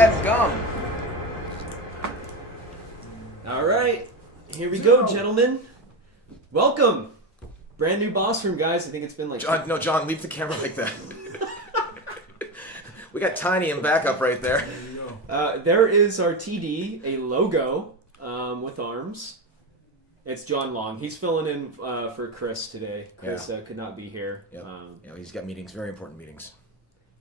had gum. All right, here we go, gentlemen. Welcome. Brand new boss room, guys. I think it's been like... John, leave the camera like that. We got Tiny in backup right there. There you go. There is our TD, a logo with arms. It's John Long. He's filling in for Chris today. Chris could not be here. Yep. He's got meetings, very important meetings.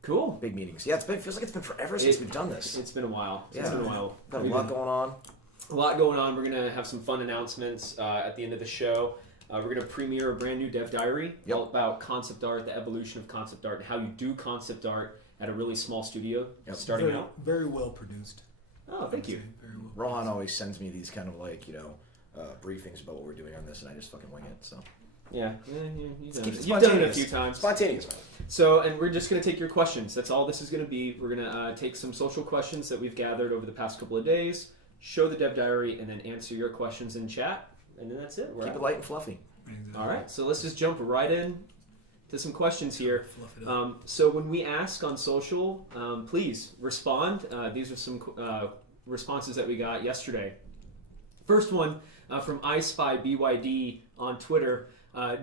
Cool. Big meetings. Yeah, feels like it's been forever since we've done this. It's been a while. Yeah. It's been a while. Got a lot going on. A lot going on. We're going to have some fun announcements at the end of the show. We're going to premiere a brand new Dev Diary all about concept art, the evolution of concept art, and how you do concept art at a really small studio starting out. Very well produced. Oh, thank you. Very well Rohan always sends me these kind of like, briefings about what we're doing on this, and I just fucking wing it. So Yeah, you've done it a few times. Spontaneous. So, and we're just going to take your questions. That's all this is going to be. We're going to take some social questions that we've gathered over the past couple of days, show the Dev Diary, and then answer your questions in chat. And then that's it. Keep it light and fluffy. Exactly. All right, so let's just jump right in to some questions here. Fluff it up. So when we ask on social, please respond. These are some responses that we got yesterday. First one from iSpyBYD on Twitter.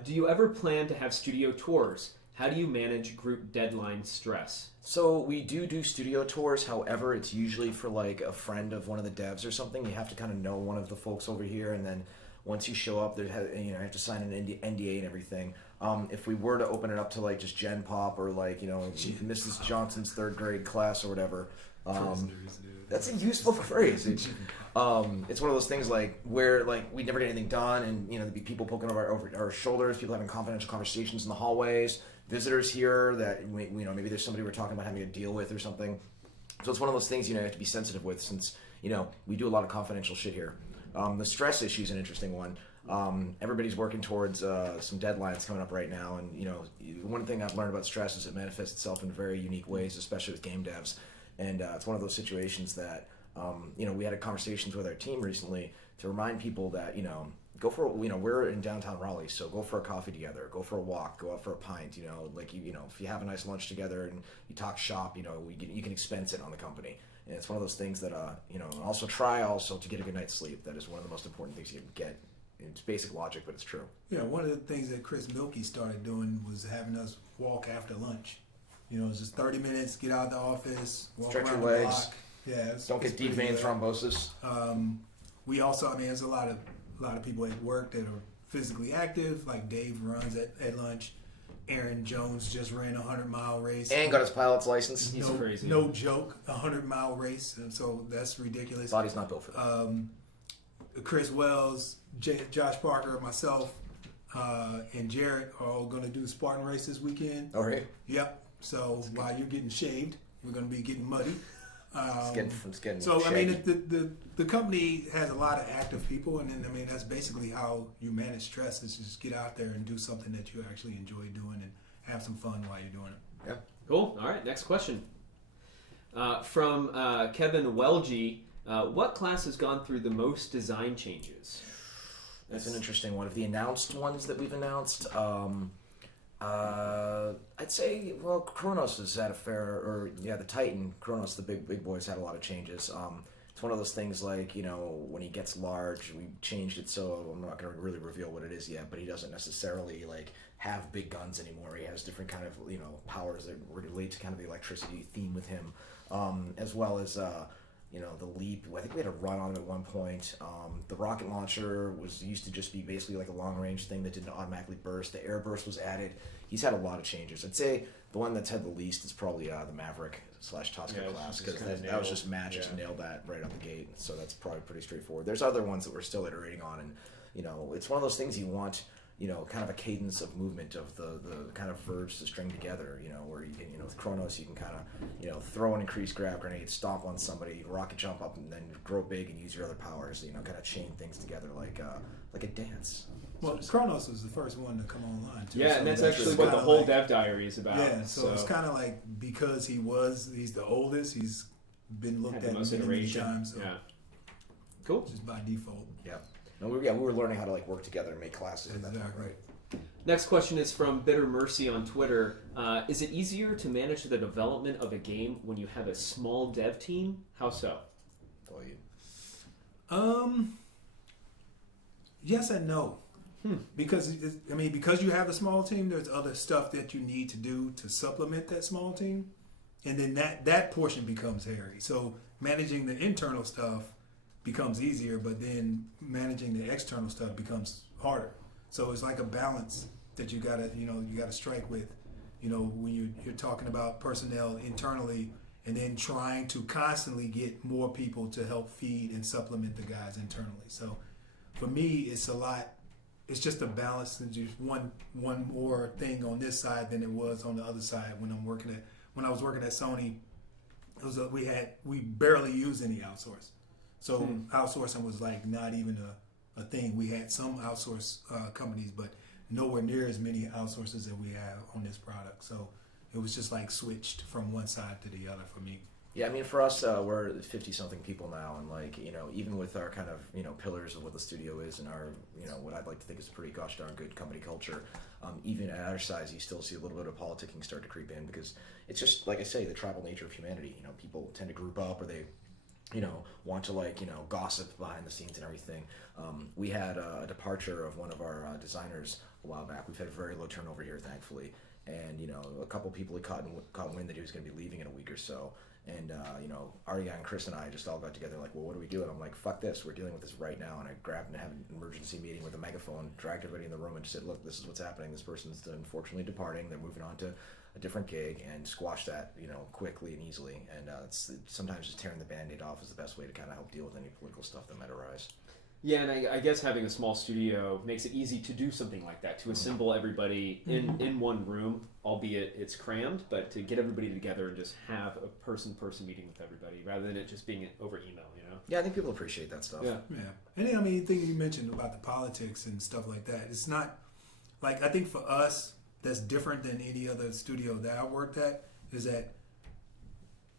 Do you ever plan to have studio tours? How do you manage group deadline stress? So we do studio tours. However, it's usually for like a friend of one of the devs or something. You have to kind of know one of the folks over here, and then once you show up, you have to sign an NDA and everything. If we were to open it up to like just Gen Pop or like Mrs. Johnson's third grade class or whatever, that's a useful phrase. It's one of those things like where like we never get anything done, and there'd be people poking over our shoulders, people having confidential conversations in the hallways, visitors here that maybe there's somebody we're talking about having a deal with or something. So it's one of those things you have to be sensitive with, since we do a lot of confidential shit here. The stress issue is an interesting one. Everybody's working towards some deadlines coming up right now, and one thing I've learned about stress is it manifests itself in very unique ways, especially with game devs. And it's one of those situations that we had conversations with our team recently to remind people that go for we're in downtown Raleigh, so go for a coffee together, go for a walk, go out for a pint. If you have a nice lunch together and you talk shop, you can expense it on the company. And it's one of those things that, also try to get a good night's sleep. That is one of the most important things you can get. It's basic logic, but it's true. Yeah, one of the things that Chris Milkey started doing was having us walk after lunch. It's just 30 minutes, get out of the office, walk stretch around your legs. the block. Yeah, Don't get deep vein thrombosis. We also, there's a lot of people at work that are physically active, like Dave runs at lunch. Aaron Jones just ran a 100-mile race. And got his pilot's license. He's crazy. No joke, a 100-mile race, and so that's ridiculous. Body's not built for that. Chris Wells, Josh Parker, myself, and Jarrett are all going to do the Spartan race this weekend. Oh, right? Yep. So while you're getting shaved, we're going to be getting muddy. It's getting so shaggy. the company has a lot of active people, and then that's basically how you manage stress, is just get out there and do something that you actually enjoy doing and have some fun while you're doing it. Yeah. Cool. All right, next question. From Kevin Welge. What class has gone through the most design changes? That's an interesting one. Of the announced ones that we've announced, I'd say, Cronos has had the Titan, Cronos, the big boys, had a lot of changes. It's one of those things like, when he gets large, we changed it so I'm not going to really reveal what it is yet, but he doesn't necessarily like have big guns anymore. He has different kind of, powers that relate to kind of the electricity theme with him, as well as, the leap. I think we had a run on it at one point. The rocket launcher used to just be basically like a long range thing that didn't automatically burst. The air burst was added. He's had a lot of changes. I'd say the one that's had the least is probably the Maverick / Tosca class, because that was just Matt just nailed that right out the gate. So that's probably pretty straightforward. There's other ones that we're still iterating on, and it's one of those things you want. Kind of a cadence of movement of the kind of verbs to string together, where you can, with Cronos, you can kind of, throw an increased grab grenade, stomp on somebody, rocket jump up, and then grow big and use your other powers, kind of chain things together like a dance. Well, Cronos was the first one to come online, too. Yeah, so and that's actually what the whole Dev Diary is about. Yeah, so it's kind of like, because he's the oldest, he's been looked at many times. So yeah. Cool. Just by default. Yeah. No, we were learning how to work together and make classes. Exactly. Right. Next question is from Bitter Mercy on Twitter. Is it easier to manage the development of a game when you have a small dev team? How so? Yes and no. Because you have a small team, there's other stuff that you need to do to supplement that small team, and then that portion becomes hairy. So managing the internal stuff becomes easier, but then managing the external stuff becomes harder. So it's like a balance that you gotta strike with, when you're talking about personnel internally, and then trying to constantly get more people to help feed and supplement the guys internally. So for me, it's just a balance, and just one more thing on this side than it was on the other side. When I was working at Sony, we barely used any outsource. So outsourcing was like not even a thing. We had some outsource companies, but nowhere near as many outsources that we have on this product. So it was just like switched from one side to the other for me. Yeah, I mean, for us, we're 50-something people now, and like, even with our kind of, pillars of what the studio is and our, what I'd like to think is a pretty gosh darn good company culture, even at our size, you still see a little bit of politicking start to creep in, because it's just, like I say, the tribal nature of humanity. People tend to group up, or they, want to gossip behind the scenes and everything. We had a departure of one of our designers a while back. We've had very low turnover here, thankfully, and, a couple people had caught wind that he was going to be leaving in a week or so. And, Arya and Chris and I just all got together like, well, what do we do? And I'm like, fuck this. We're dealing with this right now. And I grabbed and had an emergency meeting with a megaphone, dragged everybody in the room and just said, look, this is what's happening. This person's unfortunately departing. They're moving on to a different gig, and squash that, quickly and easily. And sometimes just tearing the Band-Aid off is the best way to kind of help deal with any political stuff that might arise. Yeah, and I guess having a small studio makes it easy to do something like that, to assemble everybody in one room, albeit it's crammed, but to get everybody together and just have a person-to-person meeting with everybody, rather than it just being over email, Yeah, I think people appreciate that stuff. Yeah. And then, the thing you mentioned about the politics and stuff like that, it's not, like, I think for us, that's different than any other studio that I worked at, is that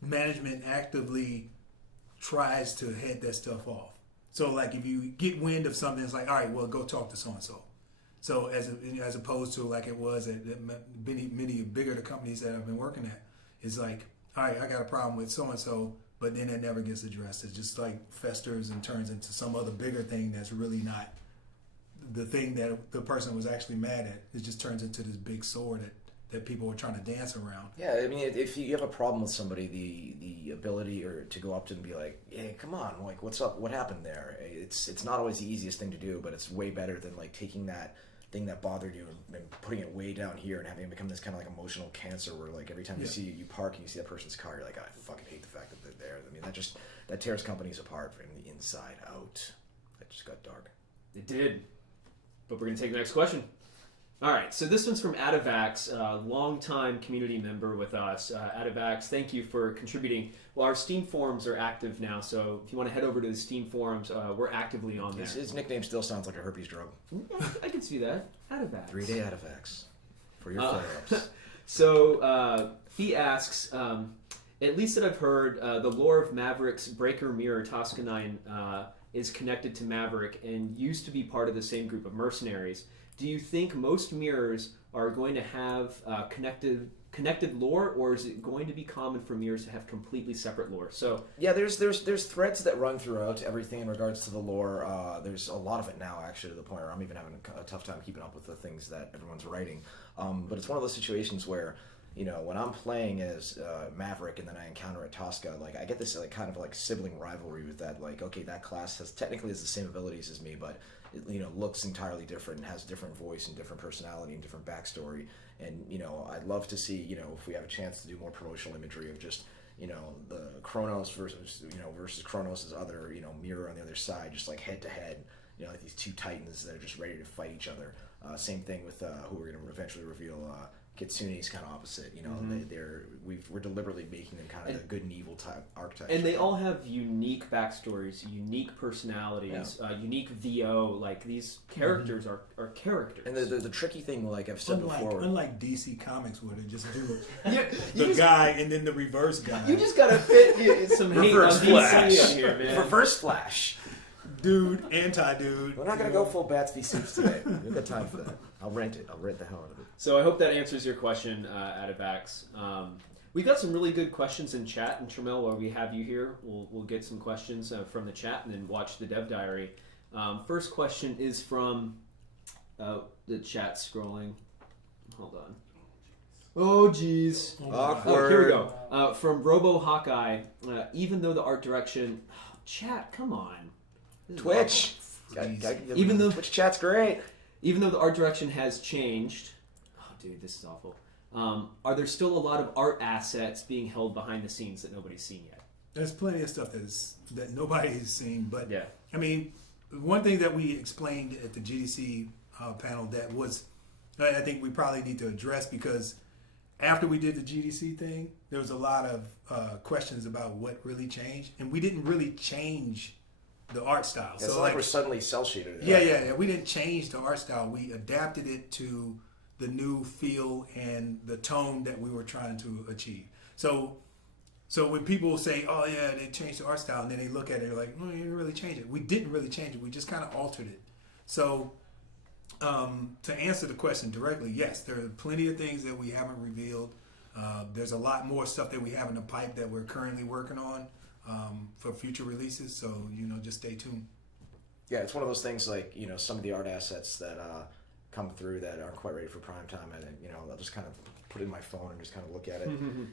management actively tries to head that stuff off. So, like, if you get wind of something, it's like, all right, well, go talk to so-and-so. So as opposed to like it was at many bigger the companies that I've been working at, it's like, all right, I got a problem with so-and-so, but then it never gets addressed. It just like festers and turns into some other bigger thing that's really not the thing that the person was actually mad at. It just turns into this big sword that people are trying to dance around. Yeah, I mean, if you have a problem with somebody, the ability to go up to them and be like, hey, come on, like, what's up? What happened there? It's not always the easiest thing to do, but it's way better than like taking that thing that bothered you and putting it way down here and having it become this kind of like emotional cancer where like every time you park and you see that person's car, you're like, I fucking hate the fact that they're there. I mean, that tears companies apart from the inside out. That just got dark. It did. But we're going to take the next question. All right, so this one's from Adavax, a longtime community member with us. Adavax, thank you for contributing. Well, our Steam forums are active now, so if you want to head over to the Steam forums, we're actively on there. His nickname still sounds like a herpes drug. Yeah, I can see that. Adavax. 3-day Adavax for your flare-ups. So he asks, at least that I've heard, the lore of Maverick's Breaker Mirror Toscanine is connected to Maverick and used to be part of the same group of mercenaries. Do you think most mirrors are going to have connected lore, or is it going to be common for mirrors to have completely separate lore? So yeah, there's threads that run throughout everything in regards to the lore. There's a lot of it now, actually, to the point where I'm even having a tough time keeping up with the things that everyone's writing. But it's one of those situations where, when I'm playing as Maverick and then I encounter a Tosca, like I get this like kind of like sibling rivalry with that. Like, okay, that class technically has the same abilities as me, but it looks entirely different and has different voice and different personality and different backstory. And I'd love to see if we have a chance to do more promotional imagery of just the Cronos versus Cronos' other mirror on the other side, just like head to head, like these two titans that are just ready to fight each other. Same thing with who we're going to eventually reveal. Kitsune's kind of opposite, we're deliberately making them kind of the good and evil type archetypes. And they all have unique backstories, unique personalities, unique VO. Like these characters are characters. And the tricky thing, like I've said before, unlike DC Comics, where they just do the guy and then the reverse guy. You just gotta fit some hate on Reverse Flash DC in here, man. Reverse Flash. dude, anti-dude. We're not going to go full Bats v Soups today. We've got time for that. I'll rent it. I'll rent the hell out of it. So I hope that answers your question, Adavax. We got some really good questions in chat, and Tramel, while we have you here, we'll get some questions from the chat and then watch the Dev Diary. First question is from the chat scrolling. Hold on. Oh, geez. Awkward. Oh, here we go. From Robo Hawkeye, even though the art direction... Chat, come on. Twitch. Even though Twitch chat's great. Even though the art direction has changed... Oh, dude, this is awful. Are there still a lot of art assets being held behind the scenes that nobody's seen yet? There's plenty of stuff that nobody's seen, but Yeah. I mean, one thing that we explained at the GDC panel that was, I think we probably need to address, because after we did the GDC thing, there was a lot of questions about what really changed, and we didn't really change the art style. It's so like we're suddenly cell sheeted. Yeah. We didn't change the art style. We adapted it to the new feel and the tone that we were trying to achieve. So when people say, "Oh yeah, they changed the art style," and then they look at it like, "No, you didn't really change it." We didn't really change it. We just kind of altered it. So to answer the question directly, yes, there are plenty of things that we haven't revealed. There's a lot more stuff that we have in the pipe that we're currently working on for future releases. So just stay tuned. Yeah, it's one of those things like some of the art assets that come through that aren't quite ready for prime time, and I'll just kind of put it in my phone and just kind of look at it,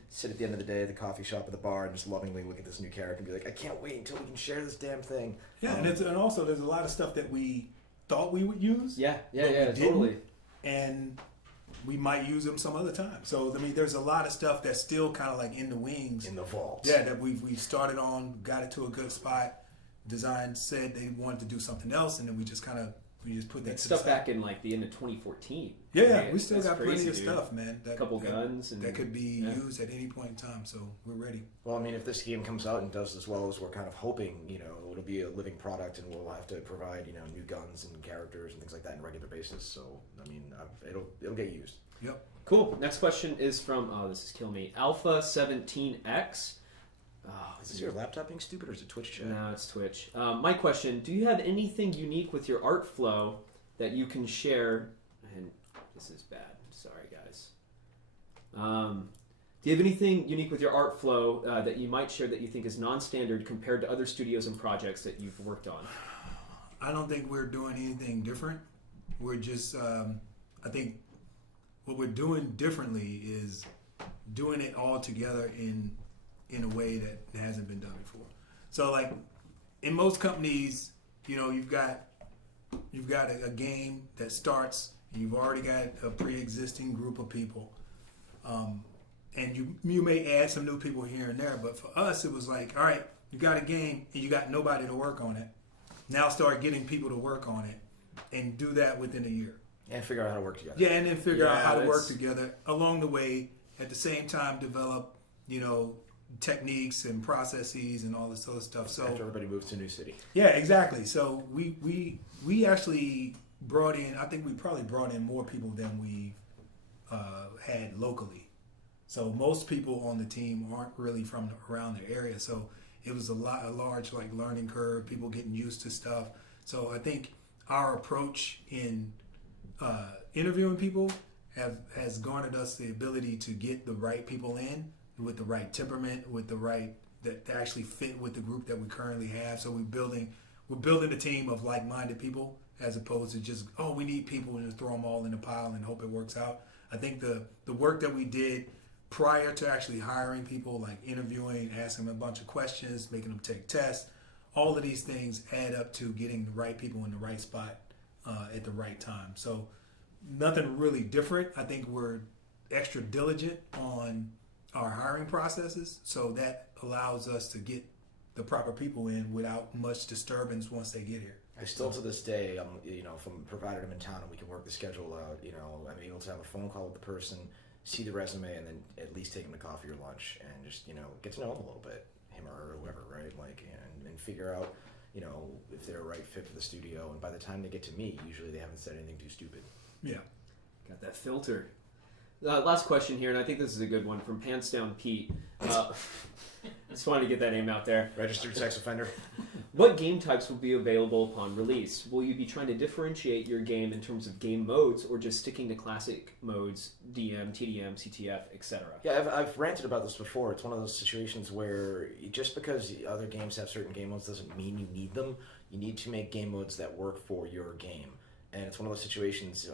sit at the end of the day at the coffee shop at the bar, and just lovingly look at this new character and be like, I can't wait until we can share this damn thing. Yeah, and also there's a lot of stuff that we thought we would use. Yeah, totally. And we might use them some other time. So I mean, there's a lot of stuff that's still kind of like in the wings, in the vault. Yeah, that we started on, got it to a good spot. Design said they wanted to do something else, and then we just put that stuff back in like the end of 2014. Yeah, right? we still That's got crazy, plenty of dude. stuff, man. A couple guns and that could be used at any point in time. So we're ready. Well, I mean, if this game comes out and does as well as we're kind of hoping, it'll be a living product, and we'll have to provide, new guns and characters and things like that on a regular basis. So, I mean, it'll get used. Yep. Cool. Next question is from this is Kill Me Alpha 17X. Is this your laptop being stupid, or is it Twitch chat? No, it's Twitch. My question: do you have anything unique with your art flow that you can share? And this is bad. Sorry, guys. Do you have anything unique with your art flow that you might share that you think is non-standard compared to other studios and projects that you've worked on? I don't think we're doing anything different. We're just, I think what we're doing differently is doing it all together in a way that hasn't been done before. So like in most companies, you've got a game that starts, and you've already got a pre-existing group of people, and you may add some new people here and there. But for us, it was like, all right, you got a game and you got nobody to work on it. Now start getting people to work on it, and do that within a year. And figure out how to work together. Yeah, and then figure out how to work together along the way. At the same time, develop techniques and processes and all this other stuff. So after everybody moves to a new city. Yeah, exactly. So we actually brought in. I think we probably brought in more people than we had locally. So most people on the team aren't really from around the area. So it was a large like learning curve. People getting used to stuff. So I think our approach in interviewing people has garnered us the ability to get the right people in with the right temperament, with the right that actually fit with the group that we currently have. So we're building a team of like-minded people, as opposed to just, we need people and just throw them all in a pile and hope it works out. I think the work that we did prior to actually hiring people, like interviewing, asking them a bunch of questions, making them take tests, all of these things add up to getting the right people in the right spot at the right time. So nothing really different. I think we're extra diligent on our hiring processes, so that allows us to get the proper people in without much disturbance once they get here. I still, to this day, if I'm provided I'm in town and we can work the schedule out, I'm able to have a phone call with the person, see the resume, and then at least take them to coffee or lunch and just, get to know them a little bit, him or her, or whoever, right? And figure out, if they're a right fit for the studio. And by the time they get to me, usually they haven't said anything too stupid. Yeah. Got that filter. Last question here, and I think this is a good one from Pants Down Pete. Just wanted to get that name out there. Registered sex offender. What game types will be available upon release? Will you be trying to differentiate your game in terms of game modes, or just sticking to classic modes, DM, TDM, CTF, etc.? Yeah, I've ranted about this before. It's one of those situations where just because other games have certain game modes doesn't mean you need them. You need to make game modes that work for your game. And it's one of those situations,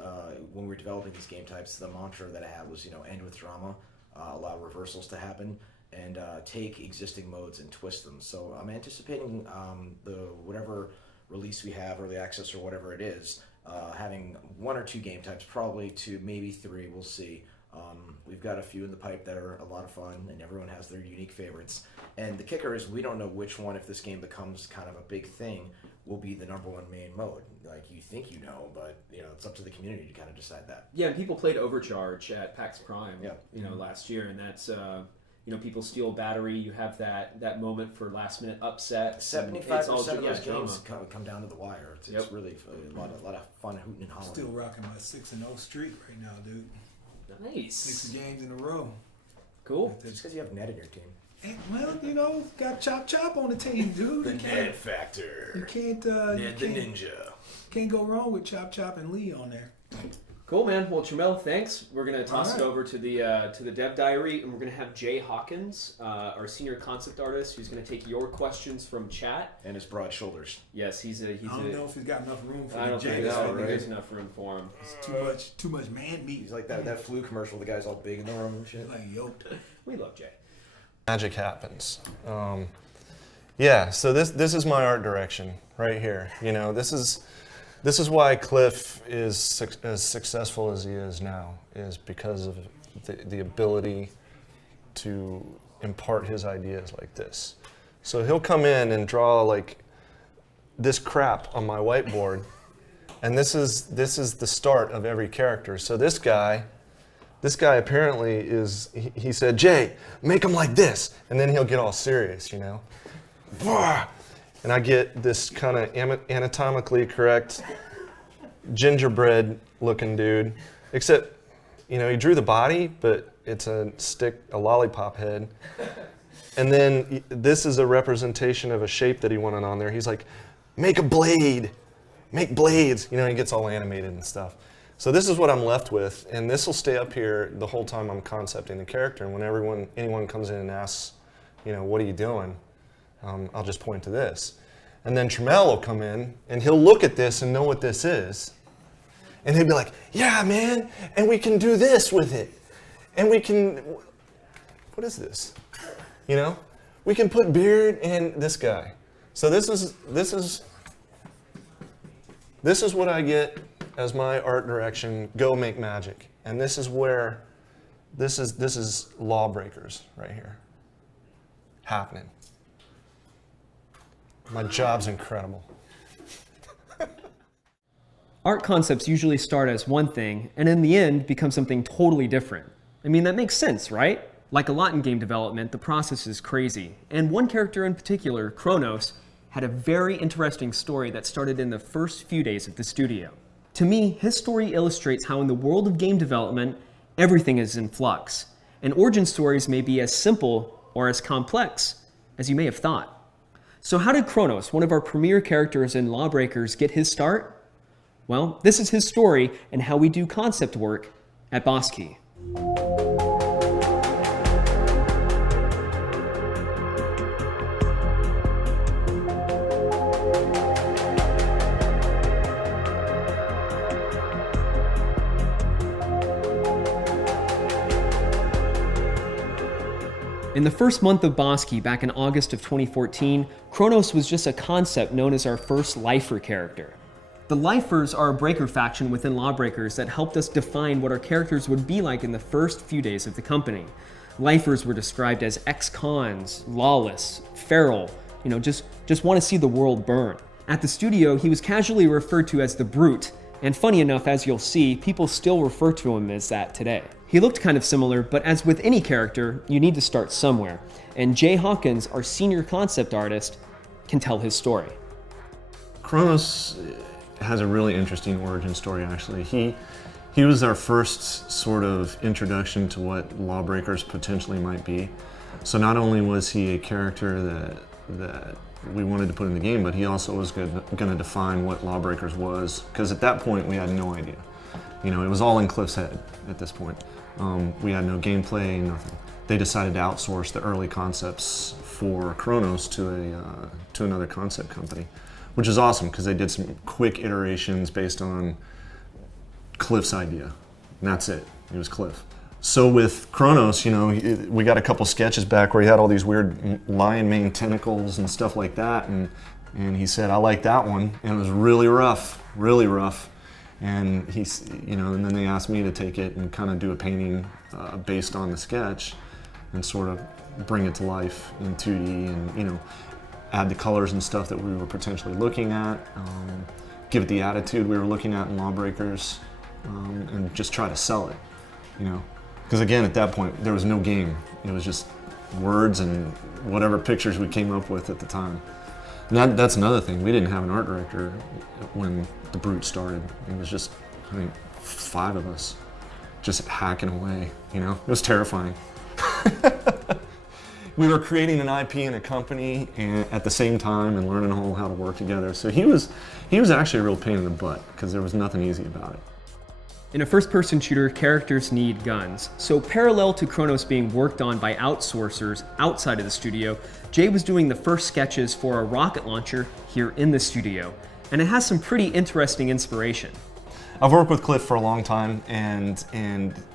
when we were developing these game types, the mantra that I had was, end with drama, allow reversals to happen, and take existing modes and twist them. So I'm anticipating whatever release we have, early access or whatever it is, having 1 or 2 game types, probably 2, maybe 3, we'll see. We've got a few in the pipe that are a lot of fun, and everyone has their unique favorites. And the kicker is we don't know which one, if this game becomes kind of a big thing, will be the number 1 main mode. Like, you think you know, but it's up to the community to kind of decide that. Yeah, and people played Overcharge at PAX Prime, Yeah. Last year, and that's people steal battery. You have that moment for last minute upset. 75% of those games come down to the wire. It's really a lot of fun hooting and hollering. Still rocking my 6-0 streak right now, dude. Nice. 6 games in a row. Cool. Just because you have Ned in your team. Hey, well, got Chop on the team, dude. The Ned factor. You can't. Ned the Ninja. Can't go wrong with Chop and Lee on there. Cool, man. Well, Tramel, thanks. We're gonna toss it All right. over to the Dev Diary, and we're gonna have Jay Hawkins, our senior concept artist, who's gonna take your questions from chat. And his broad shoulders. Yes, he's a. I don't know if he's got enough room for I don't Jay. think, right? there's enough room for him. It's too much man meat. He's like that flu commercial. The guy's all big in the room and shit. Like yoked. We love Jay. Magic happens. Yeah, so this is my art direction right here. This is why Cliff is as successful as he is now, is because of the ability to impart his ideas like this. So he'll come in and draw like this crap on my whiteboard, and this is the start of every character. So this guy apparently he said, Jay, make him like this, and then he'll get all serious, And I get this kind of anatomically correct gingerbread looking dude, except, he drew the body, but it's a lollipop head. And then this is a representation of a shape that he wanted on there. He's like, make a blade, make blades. He gets all animated and stuff. So this is what I'm left with, and this will stay up here the whole time I'm concepting the character. And when anyone comes in and asks, what are you doing? I'll just point to this. And then Tramel will come in, and he'll look at this and know what this is. And he'll be like, yeah, man, and we can do this with it. And we can, what is this? We can put beard in this guy. So this is what I get as my art direction, go make magic. And this is LawBreakers right here, happening. My job's incredible. Art concepts usually start as one thing, and in the end become something totally different. I mean, that makes sense, right? Like a lot in game development, the process is crazy. And one character in particular, Cronos, had a very interesting story that started in the first few days at the studio. To me, his story illustrates how in the world of game development, everything is in flux. And origin stories may be as simple or as complex as you may have thought. So how did Cronos, one of our premier characters in LawBreakers, get his start? Well, this is his story and how we do concept work at Boss Key. In the first month of Boss Key, back in August of 2014, Cronos was just a concept known as our first Lifer character. The Lifers are a breaker faction within LawBreakers that helped us define what our characters would be like in the first few days of the company. Lifers were described as ex-cons, lawless, feral, just want to see the world burn. At the studio, he was casually referred to as the Brute, and funny enough, as you'll see, people still refer to him as that today. He looked kind of similar, but as with any character, you need to start somewhere. And Jay Hawkins, our senior concept artist, can tell his story. Cronos has a really interesting origin story, actually. He was our first sort of introduction to what LawBreakers potentially might be. So not only was he a character that we wanted to put in the game, but he also was going to define what LawBreakers was, because at that point we had no idea. You know, it was all in Cliff's head at this point. We had no gameplay, nothing. They decided to outsource the early concepts for Cronos to another concept company, which is awesome because they did some quick iterations based on Cliff's idea, and that's it. It was Cliff. So with Cronos, you know, we got a couple sketches back where he had all these weird lion mane tentacles and stuff like that, and he said, I like that one, and it was really rough, really rough. And he's, you know, and then they asked me to take it and kind of do a painting based on the sketch and sort of bring it to life in 2D and, you know, add the colors and stuff that we were potentially looking at, give it the attitude we were looking at in LawBreakers, and just try to sell it, you know. Because again, at that point, there was no game. It was just words and whatever pictures we came up with at the time. And that's another thing. We didn't have an art director when the Brute started. It was just, I think, 5 of us just hacking away, you know? It was terrifying. We were creating an IP in a company and at the same time and learning all how to work together. So he was actually a real pain in the butt because there was nothing easy about it. In a first-person shooter, characters need guns. So parallel to Cronos being worked on by outsourcers outside of the studio, Jay was doing the first sketches for a rocket launcher here in the studio. And it has some pretty interesting inspiration. I've worked with Cliff for a long time, and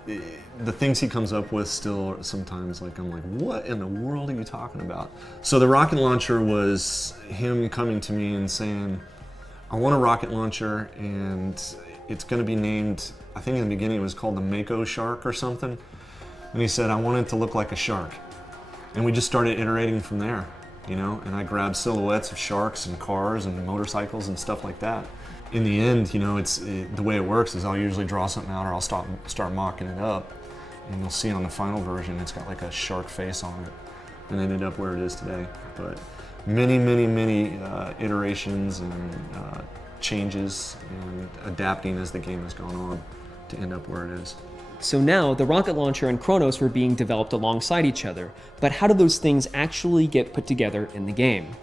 the things he comes up with still sometimes, like, I'm like, what in the world are you talking about? So the rocket launcher was him coming to me and saying, I want a rocket launcher, and it's going to be named, I think in the beginning it was called the Mako Shark or something. And he said, I want it to look like a shark. And we just started iterating from there, you know, and I grabbed silhouettes of sharks and cars and motorcycles and stuff like that. In the end, you know, the way it works is I'll usually draw something out or I'll start mocking it up, and you'll see on the final version it's got like a shark face on it, and ended up where it is today. But many iterations and changes and adapting as the game has gone on to end up where it is. So now, the rocket launcher and Cronos were being developed alongside each other, but how do those things actually get put together in the game?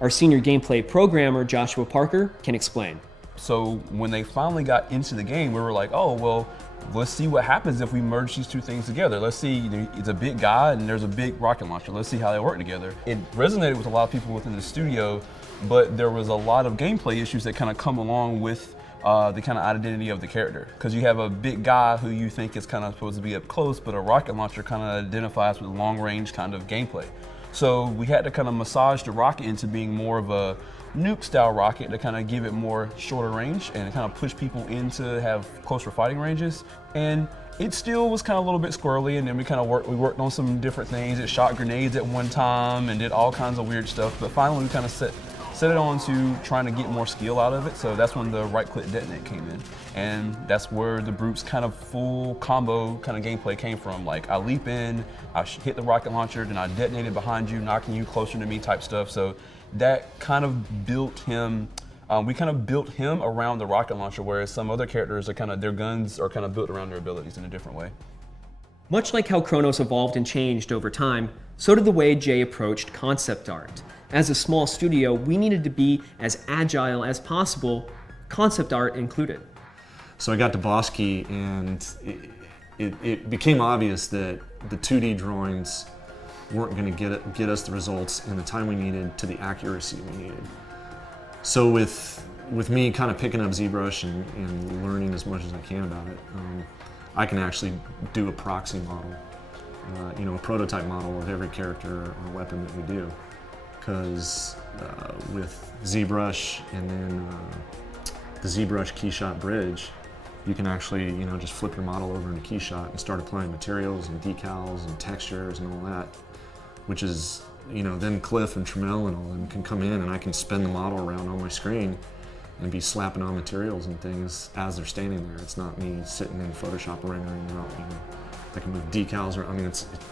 Our senior gameplay programmer, Joshua Parker, can explain. So when they finally got into the game, we were like, oh, well, let's see what happens if we merge these two things together. Let's see, it's a big guy and there's a big rocket launcher. Let's see how they work together. It resonated with a lot of people within the studio, but there was a lot of gameplay issues that kind of come along with the kind of identity of the character. Because you have a big guy who you think is kind of supposed to be up close, but a rocket launcher kind of identifies with long range kind of gameplay. So we had to kind of massage the rocket into being more of a nuke style rocket to kind of give it more shorter range and kind of push people in to have closer fighting ranges. And it still was kind of a little bit squirrely, and then we worked on some different things. It shot grenades at one time and did all kinds of weird stuff, but finally we kind of set it on to trying to get more skill out of it. So that's when the right click detonate came in, and that's where the Brute's kind of full combo kind of gameplay came from. Like, I leap in, I hit the rocket launcher, then I detonate it behind you, knocking you closer to me type stuff. So that kind of built him, we kind of built him around the rocket launcher, whereas some other characters are kind of, their guns are kind of built around their abilities in a different way. Much like how Cronos evolved and changed over time, so did the way Jay approached concept art. As a small studio, we needed to be as agile as possible, concept art included. So I got to Boss Key, and it became obvious that the 2D drawings weren't going to get us the results in the time we needed to the accuracy we needed. So with me kind of picking up ZBrush and learning as much as I can about it, I can actually do a proxy model, a prototype model of every character or weapon that we do. Because with ZBrush and then the ZBrush Keyshot Bridge, you can actually, just flip your model over into Keyshot and start applying materials and decals and textures and all that, which is, then Cliff and Trammell and all of them can come in and I can spin the model around on my screen and be slapping on materials and things as they're standing there. It's not me sitting in Photoshop rendering out, I can move decals,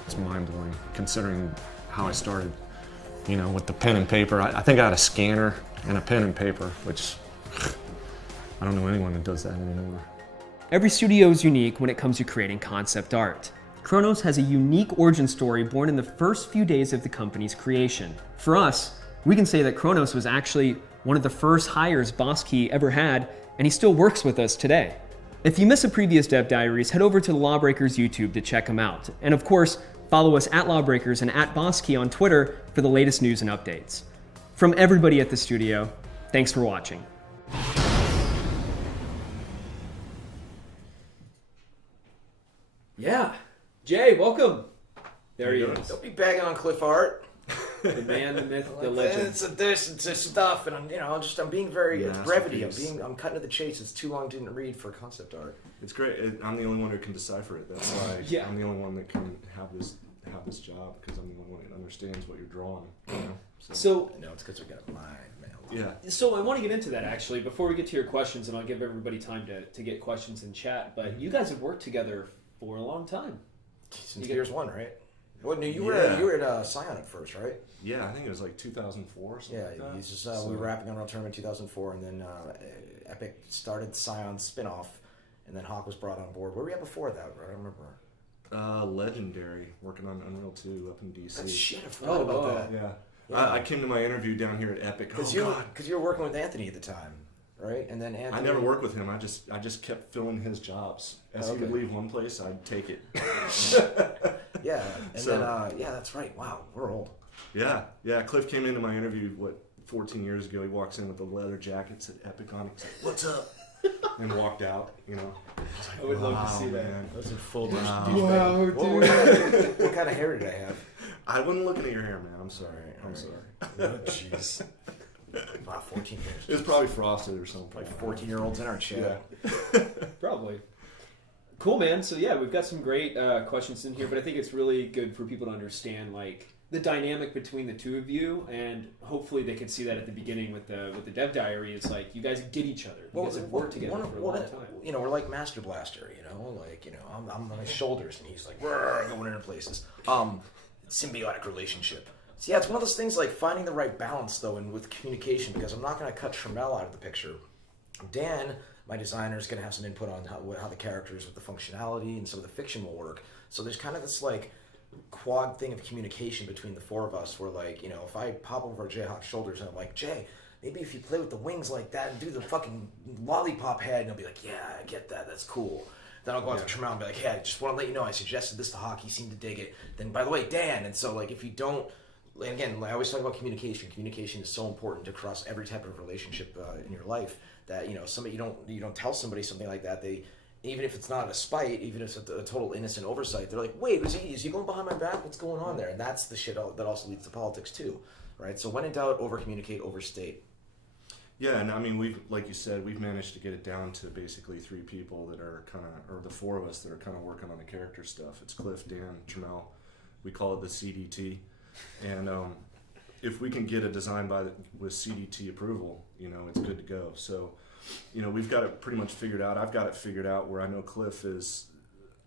it's mind-blowing considering how I started. With the pen and paper. I think I had a scanner and a pen and paper, which I don't know anyone that does that anymore. Every studio is unique when it comes to creating concept art. Cronos has a unique origin story born in the first few days of the company's creation. For us, we can say that Cronos was actually one of the first hires Boss Key ever had, and he still works with us today. If you miss a previous Dev Diaries, head over to the LawBreakers YouTube to check them out. And of course, follow us at LawBreakers and at Boss Key on Twitter for the latest news and updates. From everybody at the studio, thanks for watching. Yeah, Jay, welcome. There he is. Don't be bagging on Cliff Art. The man, the myth, the Like, legend. It's this stuff, and I'm being very, it's brevity. Masterpiece. I'm cutting to the chase. It's too long to read for concept art. It's great. I'm the only one who can decipher it. That's why Yeah. I'm the only one that can have this job, because I'm the only one that understands what you're drawing. You know? So, No, it's because we got a mind, man. Yeah. so I want to get into that actually before we get to your questions, and I'll give everybody time to get questions in chat. But you guys have worked together for a long time. Since You years one, right? Well, no, you were at Scion at first, right? Yeah, I think it was like 2004 or something Yeah, like that. he's just, we were wrapping Unreal Tournament in 2004, and then Epic started Scion's spin-off, and then Hawk was brought on board. Where were we at before that? I don't remember. Legendary, working on Unreal 2 up in DC. That shit, I forgot about that. Yeah. Yeah. I came to my interview down here at Epic. Because Oh, God. you were working with Anthony at the time, right? And then Anthony. I never worked with him. I just kept filling his jobs. As he would leave one place, I'd take it. Yeah, and So- then that's right. Wow, we're old. Yeah. Cliff came into my interview 14 years ago. He walks in with a leather jacket, said Epic on it. He's like, "What's up?" And walked out. You know. I would love to see that. Man. Those are full Wow, dude. What kind of hair did I have? I wasn't looking at your hair, man. I'm sorry. All I'm right. sorry. Oh, jeez. Wow, 14 years. It was probably frosted or something. Like 14-year-olds in our chat. Probably. Cool, man. So yeah, we've got some great questions in here, but I think it's really good for people to understand like the dynamic between the two of you, and hopefully they can see that at the beginning with the Dev Diary. It's like you guys get each other. You guys have worked together for a long time. You know, we're like Master Blaster. You know, like I'm on his shoulders, and he's like going into places. Symbiotic relationship. So yeah, it's one of those things like finding the right balance though, and with communication, because I'm not going to cut Trammell out of the picture. Dan, my designer, is going to have some input on how the characters with the functionality and some of the fiction will work. So there's kind of this like quad thing of communication between the four of us, where like, you know, if I pop over Jayhawk's shoulders and I'm like, Jay, maybe if you play with the wings like that and do the fucking lollipop head, and he'll be like, yeah, I get that, that's cool. Then I'll go out to Trammell and be like, hey, I just want to let you know I suggested this to Hawk, he seemed to dig it. Then, by the way, Dan. And so like if you don't, and again, I always talk about communication. Communication is so important across every type of relationship in your life, that, you know, somebody you don't tell somebody something like that, they, even if it's not a spite, even if it's a total innocent oversight, they're like, wait, is he going behind my back? What's going on there? And that's the shit that also leads to politics too, right? So when in doubt, over communicate, overstate. Yeah, and I mean, like you said, we've managed to get it down to basically 3 people that are kind of, or the 4 of us that are kind of working on the character stuff. It's Cliff, Dan, Trammell. We call it the CDT. And if we can get a design with CDT approval, you know, it's good to go. So, you know, we've got it pretty much figured out. I've got it figured out where I know Cliff is.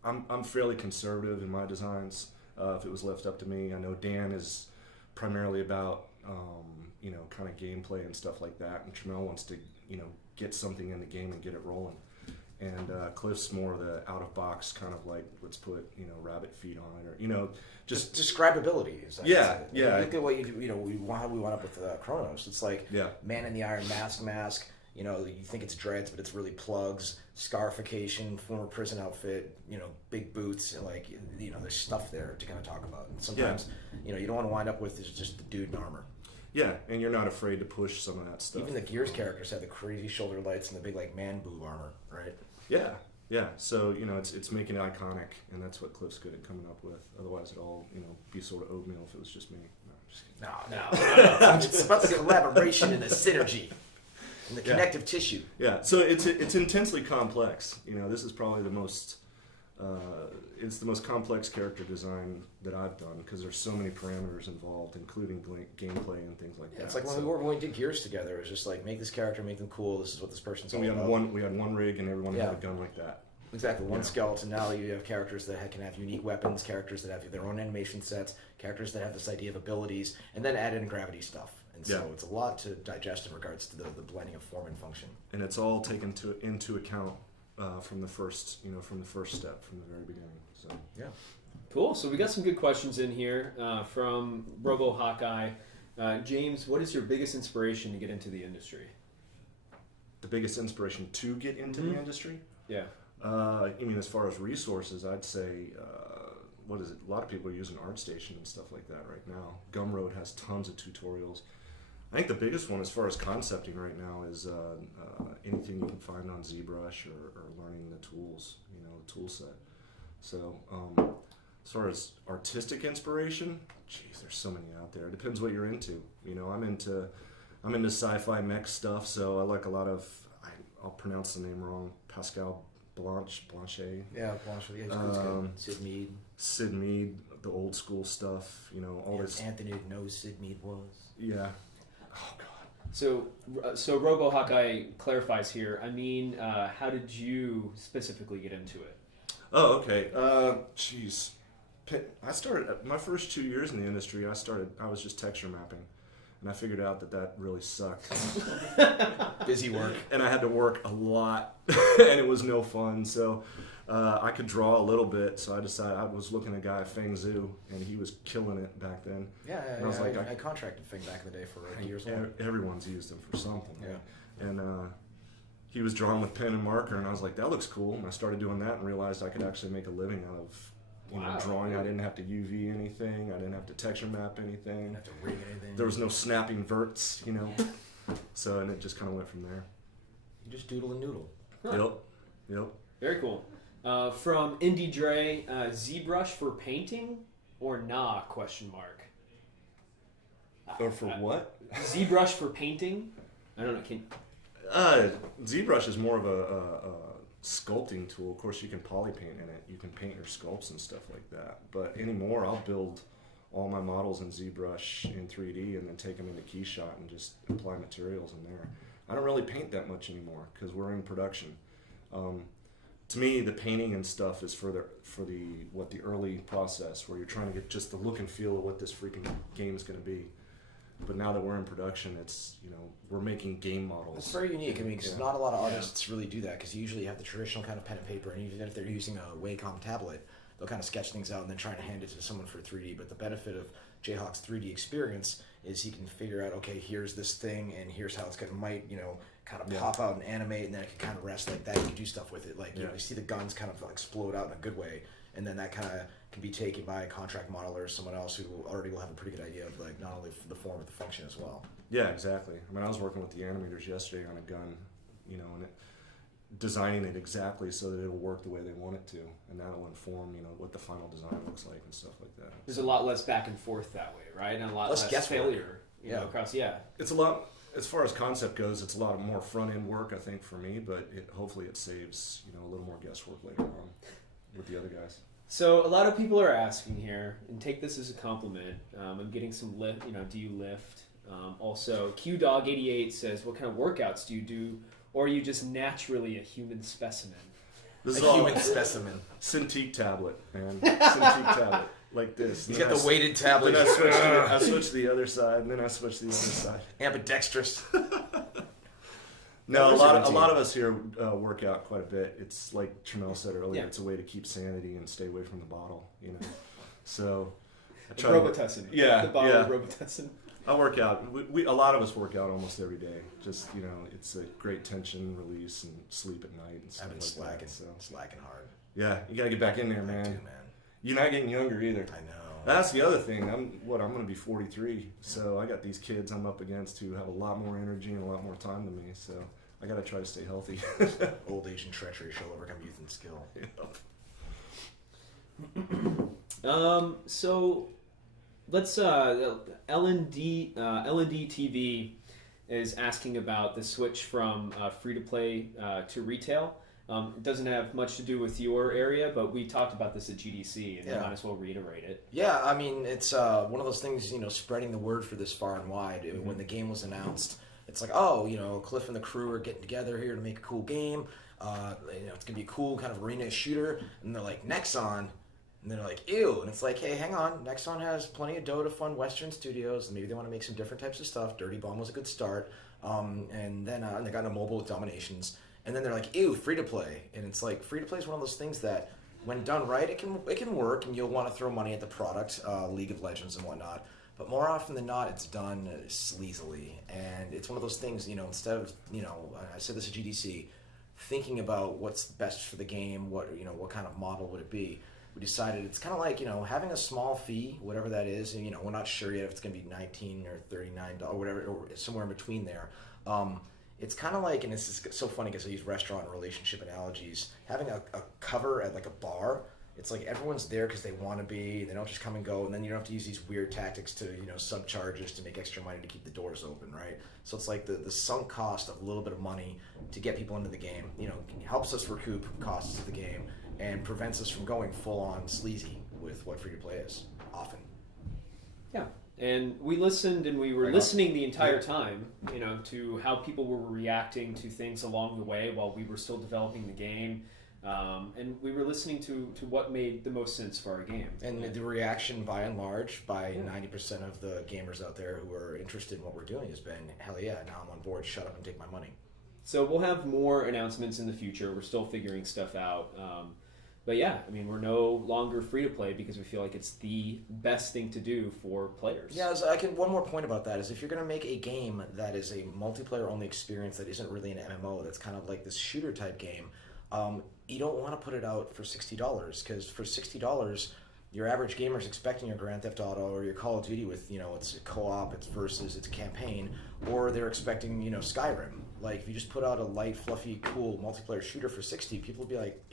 I'm fairly conservative in my designs. If it was left up to me, I know Dan is primarily about you know, kind of gameplay and stuff like that, and Trammell wants to, you know, get something in the game and get it rolling. And Cliff's more the out-of-box kind of like, let's put, you know, rabbit feet on it, or, you know, just describability. Yeah. Look at what how we went up with Cronos. It's like Man in the Iron Mask. You know, you think it's dreads, but it's really plugs. Scarification, former prison outfit. You know, big boots. Like, you know, there's stuff there to kind of talk about. And sometimes, you know, you don't want to wind up with just the dude in armor. Yeah, and you're not afraid to push some of that stuff. Even the Gears characters have the crazy shoulder lights and the big like man boob armor, right? Yeah. So, you know, it's making it iconic, and that's what Cliff's good at coming up with. Otherwise, it'd all, you know, be sort of oatmeal if it was just me. No, I'm just kidding. No. It's about the collaboration and the synergy and the connective tissue. Yeah. So it's intensely complex. You know, this is probably the most it's the most complex character design that I've done, because there's so many parameters involved, including gameplay and things like that. It's like when we did Gears together, it was just like, make this character, make them cool, this is what this person's all we about. had one rig, and everyone had a gun like that. Exactly, one skeleton. Now you have characters that can have unique weapons, characters that have their own animation sets, characters that have this idea of abilities, and then add in gravity stuff. And so it's a lot to digest in regards to the blending of form and function. And it's all taken into account from the first step, from the very beginning. So Cool. So we got some good questions in here from Robo Hawkeye. James, what is your biggest inspiration to get into the industry? The biggest inspiration to get into the industry? Yeah. I mean, as far as resources, I'd say, what is it? A lot of people are using ArtStation and stuff like that right now. Gumroad has tons of tutorials. I think the biggest one as far as concepting right now is anything you can find on ZBrush or learning the tools, the tool set. So as far as artistic inspiration, geez, there's so many out there. It depends what you're into. I'm into sci-fi mech stuff, so I like a lot of, I'll pronounce the name wrong, Pascal Blanchet. Yeah, Blanchet. Yeah, he's good. Sid Mead, the old school stuff. All this. Anthony knows Sid Mead was. Yeah. Oh God. So Robo Hawkeye clarifies here. I mean, how did you specifically get into it? Oh, okay. Jeez. I started my first 2 years in the industry. I was just texture mapping, and I figured out that really sucked. Busy work, and I had to work a lot, and it was no fun. So I could draw a little bit, so I decided I was looking at a guy Feng Zhu, and he was killing it back then. Yeah, and I was like, I contracted Feng back in the day for years. Everyone's used him for something. Yeah, and he was drawing with pen and marker, and I was like, that looks cool. And I started doing that and realized I could actually make a living out of drawing. I didn't have to UV anything. I didn't have to texture map anything. Didn't have to rig anything. There was no snapping verts, So, and it just kind of went from there. You just doodle and noodle. Huh. Yep. Very cool. From Indie Dre, ZBrush for painting or nah? ? Or for what? ZBrush for painting? I don't know. ZBrush is more of a sculpting tool. Of course, you can poly paint in it. You can paint your sculpts and stuff like that. But anymore, I'll build all my models in ZBrush in 3D and then take them into Keyshot and just apply materials in there. I don't really paint that much anymore because we're in production. To me, the painting and stuff is for the early process where you're trying to get just the look and feel of what this freaking game is going to be. But now that we're in production, it's we're making game models. It's very unique. I mean, because not a lot of artists really do that. Because you usually have the traditional kind of pen and paper, and even if they're using a Wacom tablet, they'll kind of sketch things out and then try to hand it to someone for 3D. But the benefit of Jayhawk's 3D experience is he can figure out, okay, here's this thing, and here's how it's gonna kind of pop out and animate, and then it can kind of rest like that. You can do stuff with it, like you see the guns kind of explode out in a good way, and then that kind of can be taken by a contract modeler or someone else who already will have a pretty good idea of not only the form but the function as well. Yeah, exactly. I mean, I was working with the animators yesterday on a gun, and designing it exactly so that it'll work the way they want it to, and that'll inform what the final design looks like and stuff like that. There's a lot less back and forth that way, right? And a lot less failure. Across. It's a lot. As far as concept goes, it's a lot more front end work, I think, for me. But hopefully it saves a little more guesswork later on with the other guys. So a lot of people are asking here, and take this as a compliment. I'm getting some lift. Do you lift? Also, QDog88 says, "What kind of workouts do you do, or are you just naturally a human specimen?" This is a human specimen. Cintiq tablet, man. Cintiq tablet. Like this. He's got the weighted tablet. Then I switch to the other side, and then I switch to the other side. Ambidextrous. No, a lot of us here work out quite a bit. It's like Tramel said earlier. It's a way to keep sanity and stay away from the bottle. So I try Robitussin. The bottle of Robitussin. I work out. A lot of us work out almost every day. Just it's a great tension release and sleep at night and stuff. I've been like slacking, that, so. slacking hard. Yeah, you gotta get back in there, man. I do, man. You're not getting younger either. I know. That's the other thing. I'm going to be 43, so I got these kids I'm up against who have a lot more energy and a lot more time than me. So I got to try to stay healthy. Old age and treachery shall overcome youth and skill. Yep. So let's LND TV is asking about the switch from free to play to retail. It doesn't have much to do with your area, but we talked about this at GDC, and I might as well reiterate it. Yeah, I mean, it's one of those things, spreading the word for this far and wide. Mm-hmm. When the game was announced, it's like, Cliff and the crew are getting together here to make a cool game. It's going to be a cool kind of arena shooter. And they're like, Nexon. And they're like, ew. And it's like, hey, hang on. Nexon has plenty of dough to fund Western studios. Maybe they want to make some different types of stuff. Dirty Bomb was a good start. And then they got into mobile with Dominations. And then they're like, ew, free-to-play. And it's like, free-to-play is one of those things that, when done right, it can work, and you'll want to throw money at the product, League of Legends and whatnot. But more often than not, it's done sleazily, and it's one of those things. Instead of I said this at GDC, thinking about what's best for the game, what kind of model would it be. We decided it's kind of like having a small fee, whatever that is. And, we're not sure yet if it's going to be $19 or $39 or whatever, or somewhere in between there. It's kind of like, and this is so funny because I use restaurant and relationship analogies. Having a cover at like a bar. It's like everyone's there because they want to be. They don't just come and go, and then you don't have to use these weird tactics to subcharges to make extra money to keep the doors open, right? So it's like the sunk cost of a little bit of money to get people into the game. Helps us recoup costs of the game and prevents us from going full on sleazy with what free to play is often. Yeah. And we listened, and we were listening the entire time, to how people were reacting to things along the way while we were still developing the game. And we were listening to what made the most sense for our game. And the reaction, by and large, by 90% of the gamers out there who are interested in what we're doing has been, hell yeah, now I'm on board, shut up and take my money. So we'll have more announcements in the future. We're still figuring stuff out. But yeah, we're no longer free to play because we feel like it's the best thing to do for players. Yeah, one more point about that is if you're going to make a game that is a multiplayer only experience that isn't really an MMO, that's kind of like this shooter type game, you don't want to put it out for $60 because for $60, your average gamer is expecting your Grand Theft Auto or your Call of Duty with, it's a co-op, it's versus, it's a campaign, or they're expecting, Skyrim. Like if you just put out a light, fluffy, cool multiplayer shooter for $60, people will be like,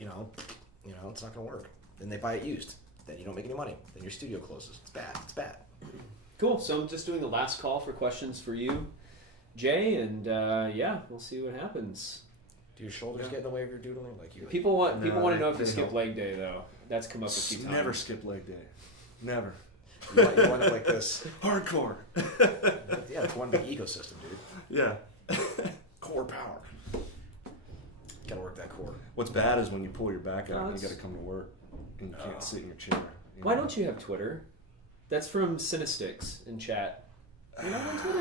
it's not going to work. Then they buy it used. Then you don't make any money. Then your studio closes. It's bad. It's bad. Cool. So I'm just doing the last call for questions for you, Jay, and we'll see what happens. Do your shoulders get in the way of your doodling? People want to know if you skip leg day though. That's come up a few times. Never skip leg day. Never. You want it like this. Hardcore. Yeah, it's one big ecosystem, dude. Yeah. Core power. Gotta work that core. What's bad is when you pull your back out and you gotta come to work and you can't sit in your chair. Why don't you have Twitter? That's from Cinestics in chat. You're not on Twitter?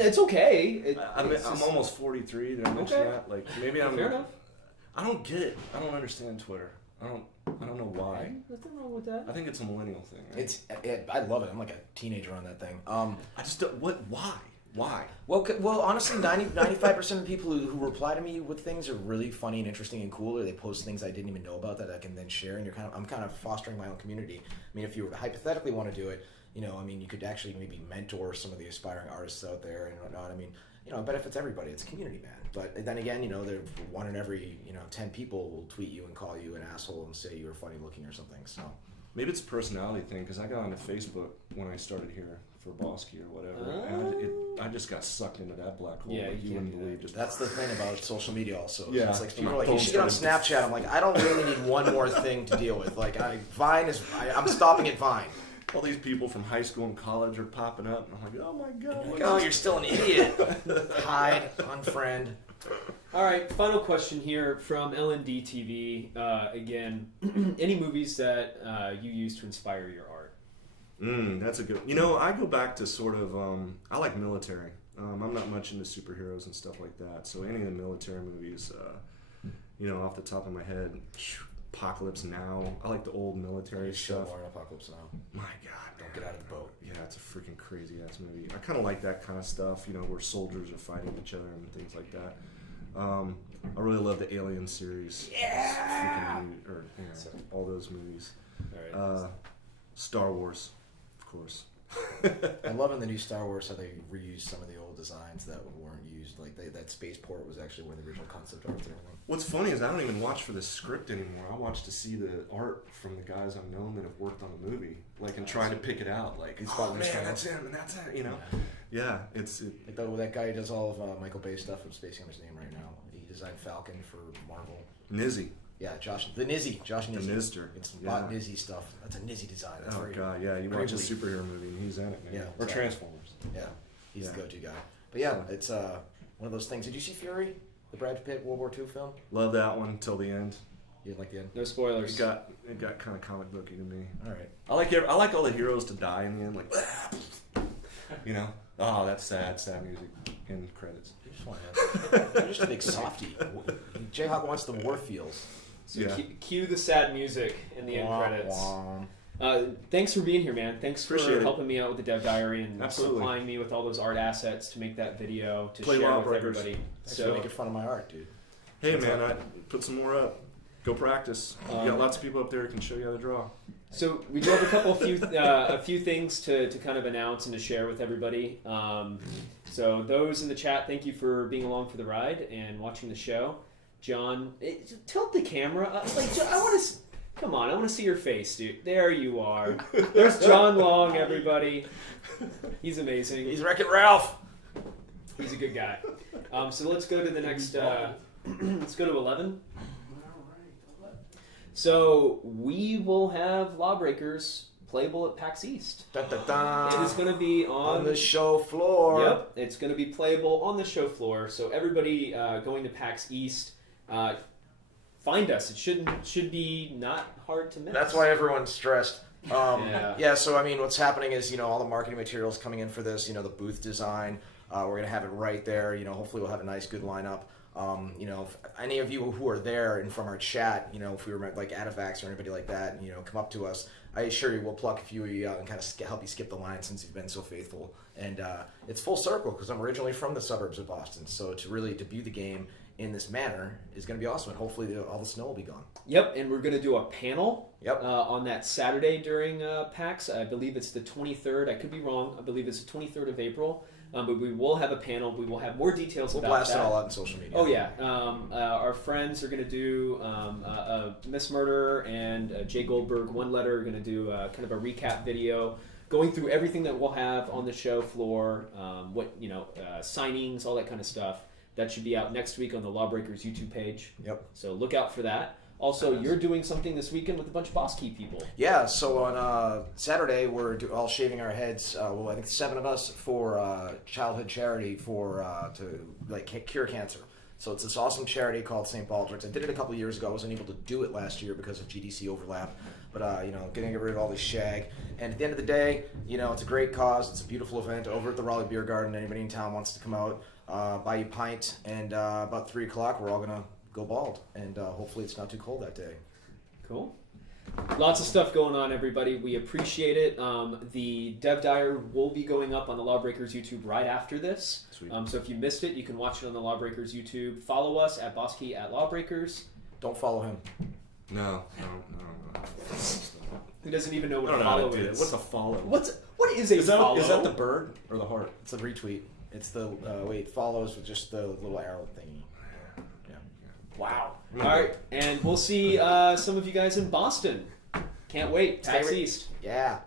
It's okay. I'm almost 43. Did I mention that? Like maybe I'm. Fair enough. I don't get it. I don't understand Twitter. I don't know why. Nothing wrong with that. I think it's a millennial thing. Right? I love it. I'm like a teenager on that thing. I just don't. Why? Why? Well, honestly, 95% of the people who reply to me with things are really funny and interesting and cool, or they post things I didn't even know about that I can then share. And I'm kind of fostering my own community. If you hypothetically want to do it, you could actually maybe mentor some of the aspiring artists out there and whatnot. It benefits everybody. It's a community, man. But then again, there one in every 10 people will tweet you and call you an asshole and say you were funny looking or something. So maybe it's a personality thing because I got onto Facebook when I started here for Bosky or whatever, and I just got sucked into that black hole. Yeah, like you wouldn't believe. Just that's the thing about social media. Also, yeah. It's like people are like, you should get on Snapchat. I'm like, I don't really need one more thing to deal with. Like, Vine is. I'm stopping at Vine. All these people from high school and college are popping up, and I'm like, oh my god! You're still an idiot. Hide, unfriend. All right, final question here from LND TV. Again, any movies that you use to inspire your art? That's a good. I go back to sort of. I like military. I'm not much into superheroes and stuff like that. So any of the military movies, off the top of my head. Apocalypse Now. I like the old military stuff. Apocalypse Now. My God, don't get out of the boat. Yeah, it's a freaking crazy ass movie. I kind of like that kind of stuff, where soldiers are fighting each other and things like that. I really love the Alien series. Yeah. All those movies. All right. Star Wars, of course. I'm loving the new Star Wars how they reused some of the old designs that weren't used. Like that spaceport was actually where the original concept art and everything. What's funny is I don't even watch for the script anymore. I watch to see the art from the guys I've known that have worked on the movie, and trying to pick it out. Like, oh man, that's him and that's it. Yeah, it's like that guy who does all of Michael Bay's stuff. I'm spacing on his name right now. He designed Falcon for Marvel. Nizzy. Yeah, Josh Nizzy. The Nizzer. It's Nizzy stuff. That's a Nizzy design. That's God, yeah. You watch a superhero movie and he's in it, man. Yeah, or Transformers. Yeah, he's the go-to guy. But yeah, it's one of those things. Did you see Fury, the Brad Pitt World War II film? Love that one till the end. You didn't like the end? No spoilers. It got kind of comic booky to me. All right. I like all the heroes to die in the end, like oh, that's sad music in credits. You're just a big softie. Jayhawk wants the war feels. So cue the sad music in the end credits. Thanks for being here, man. Thanks for Appreciate it. helping me out with the Dev Diary and Absolutely. supplying me with all those art assets to make that video to Play share with LawBreakers. everybody. Thanks for making fun of my art, dude. Hey man, I put some more up. Go practice. You got lots of people up there who can show you how to draw. So we do have a few things to kind of announce and to share with everybody. So those in the chat, thank you for being along for the ride and watching the show. John, tilt the camera up. I want to. Come on, I want to see your face, dude. There you are. There's John Long, everybody. He's amazing. He's Wreck-It Ralph. He's a good guy. So let's go to the next. Let's go to 11. So we will have LawBreakers playable at PAX East. Da, da, da. It is going to be on the show floor. Yep, it's going to be playable on the show floor. So everybody going to PAX East, find us. It should be not hard to miss. That's why everyone's stressed. Yeah. So I mean, what's happening is, all the marketing materials coming in for this, the booth design, we're gonna have it right there. Hopefully we'll have a nice, good lineup. If any of you who are there and from our chat, if we were like Ativax or anybody like that, come up to us, I assure you we'll pluck a few of you out and kind of help you skip the line since you've been so faithful. And it's full circle because I'm originally from the suburbs of Boston, so to really debut the game in this manner is going to be awesome, and hopefully all the snow will be gone. Yep, and we're going to do a panel Yep. on that Saturday during PAX. I believe it's the 23rd. I could be wrong. I believe it's the 23rd of April. But we will have a panel. We will have more details We'll about blast that. it all out on social media. Oh, yeah. Our friends are going to do Miss Murder and Jay Goldberg, One Letter, are going to do kind of a recap video going through everything that we'll have on the show floor, signings, all that kind of stuff. That should be out next week on the LawBreakers YouTube page. Yep. So look out for that. Also, you're doing something this weekend with a bunch of Boss Key people. Yeah, so on Saturday we're all shaving our heads. I think 7 of us for childhood charity to cure cancer. So it's this awesome charity called St. Baldrick's. I did it a couple years ago. I wasn't able to do it last year because of GDC overlap. But getting rid of all this shag. And at the end of the day, it's a great cause. It's a beautiful event over at the Raleigh Beer Garden. Anybody in town wants to come out, buy you a pint, and about 3 o'clock we're all gonna go bald, and hopefully it's not too cold that day. Cool. Lots of stuff going on, everybody. We appreciate it. The Dev Diary will be going up on the LawBreakers YouTube right after this. Sweet. So if you missed it, you can watch it on the LawBreakers YouTube. Follow us at Bosky at LawBreakers. Don't follow him. No. Who doesn't even know I what don't a know how follow to do it. is? What's a follow? What is a follow? Is that the bird or the heart? It's a retweet. It's the follows with just the little arrow thingy. Yeah. Wow. All right, and we'll see some of you guys in Boston. Can't wait. PAX East. Yeah.